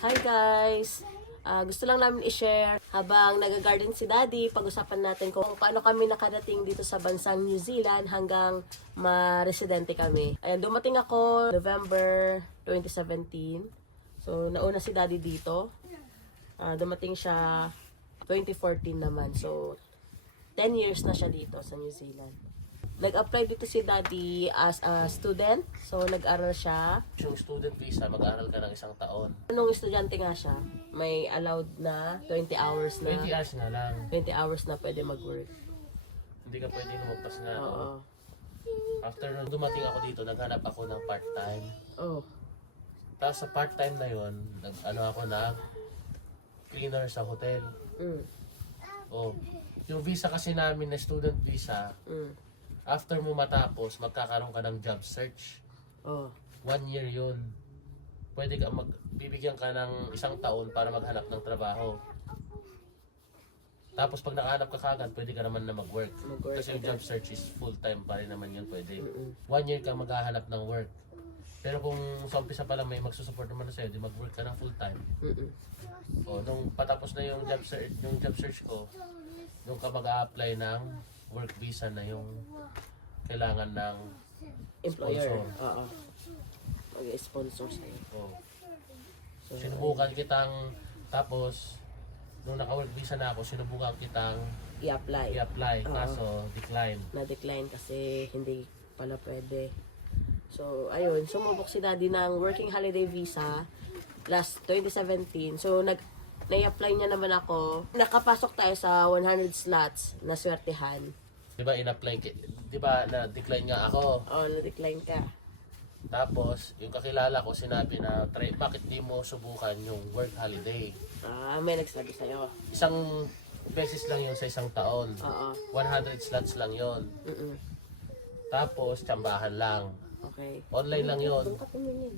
Hi guys! Uh, gusto lang namin i-share habang nag-garden si Daddy, pag-usapan natin kung paano kami nakarating dito sa bansang New Zealand hanggang ma-residente kami. Ayan, dumating ako November 2017. So, nauna si Daddy dito. Uh, dumating siya 2014 naman. So, 10 years na siya dito sa New Zealand nag-apply dito si daddy as a student. So, nag-aral siya. Yung student visa, mag-aral ka ng isang taon. Anong estudyante nga siya? May allowed na 20 hours na. 20 hours na lang. 20 hours na pwede mag-work. Hindi ka pwede lumagpas na. Oo. Oh. After nung dumating ako dito, naghanap ako ng part-time. Oo. Oh. Tapos sa part-time na yon nag-ano ako na cleaner sa hotel. Mm. Oh. Yung visa kasi namin na student visa, mm after mo matapos, magkakaroon ka ng job search. Oh. One year yun. Pwede ka magbibigyan ka ng isang taon para maghanap ng trabaho. Tapos pag nakahanap ka kagad, pwede ka naman na mag-work. mag -work. Kasi yung job search is full-time pa rin naman yun pwede. Mm-hmm. One year ka maghahanap ng work. Pero kung sa umpisa pa lang may magsusupport naman na sa'yo, di mag-work ka na full-time. Mm-hmm. O, so, nung patapos na yung job search, yung job search ko, nung ka mag-a-apply ng work visa na yung kailangan ng employer. Oo. Uh -oh. Mag-sponsor sa iyo. Oh. So, sinubukan kitang tapos nung naka-work visa na ako, sinubukan kitang i-apply. I-apply Uh-oh. kaso decline. Na-decline kasi hindi pala pwede. So, ayun. Sumubok si daddy ng working holiday visa last 2017. So, nag na-apply niya naman ako. Nakapasok tayo sa 100 slots na swertihan. Di ba in-apply, di ba na-decline nga ako? Oo, oh, na-decline ka. Tapos, yung kakilala ko sinabi na, try, bakit di mo subukan yung work holiday? Ah, uh, may nagsabi sa'yo. Isang beses lang yun sa isang taon. Oo. Uh -huh. 100 slots lang yun. Mm-mm. Uh -huh. Tapos, tsambahan lang. Okay. Online okay. lang yun.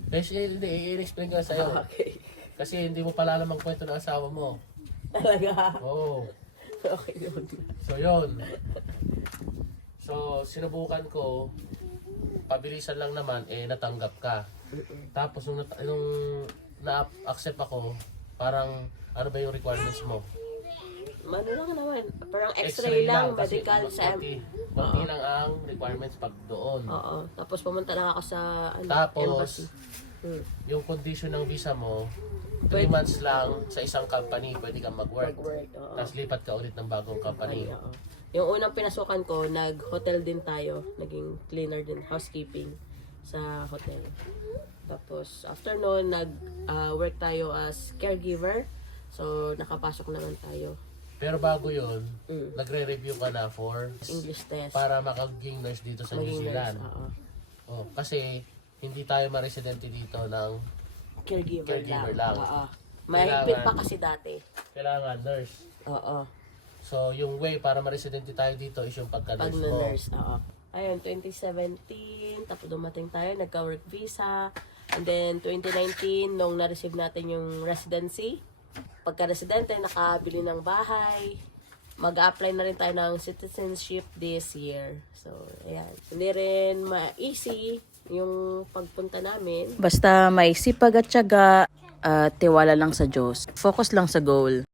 Beses, hindi, i-explain ko sa'yo. Oh, okay. Kasi hindi mo pala namang kwento ng na asawa mo. Talaga? Oo. Oh. Okay, yun. So, yun. So, sinubukan ko, pabilisan lang naman, eh, natanggap ka. Tapos, nung, nat- nung na-accept ako, parang, ano ba yung requirements mo? Manila lang naman, parang x-ray, x-ray lang, lang medical, mati. sa MRI. Kunti uh -oh. lang ang requirements pag doon. Uh Oo. -oh. Tapos pumunta lang ako sa ano, uh, Tapos, embassy. Hmm. Yung condition ng visa mo, 3 months tayo. lang sa isang company, pwede kang mag-work. mag, mag uh -oh. Tapos lipat ka ulit ng bagong company. Ay, uh -oh. yung unang pinasukan ko, nag-hotel din tayo. Naging cleaner din, housekeeping sa hotel. Tapos after noon, nag-work uh, tayo as caregiver. So nakapasok naman tayo pero bago yon, mm. nagre-review ka na for English test. Para makaging nurse dito sa maging New Zealand. Nurse, uh oh, o, kasi hindi tayo ma-residente dito ng caregiver, caregiver lang. lang. Uh -oh. Mahigpit pa kasi dati. Kailangan nurse. Uh oo. -oh. So yung way para ma-residente tayo dito is yung pagka-nurse Pag -nurse, mo. Nurse, uh oo. -oh. Ayun, 2017, tapos dumating tayo, nagka-work visa. And then 2019, nung na-receive natin yung residency, pagka-residente, nakabili ng bahay, mag-apply na rin tayo ng citizenship this year. So, ayan. Hindi rin ma-easy yung pagpunta namin. Basta may sipag at tiyaga at uh, tiwala lang sa Diyos. Focus lang sa goal.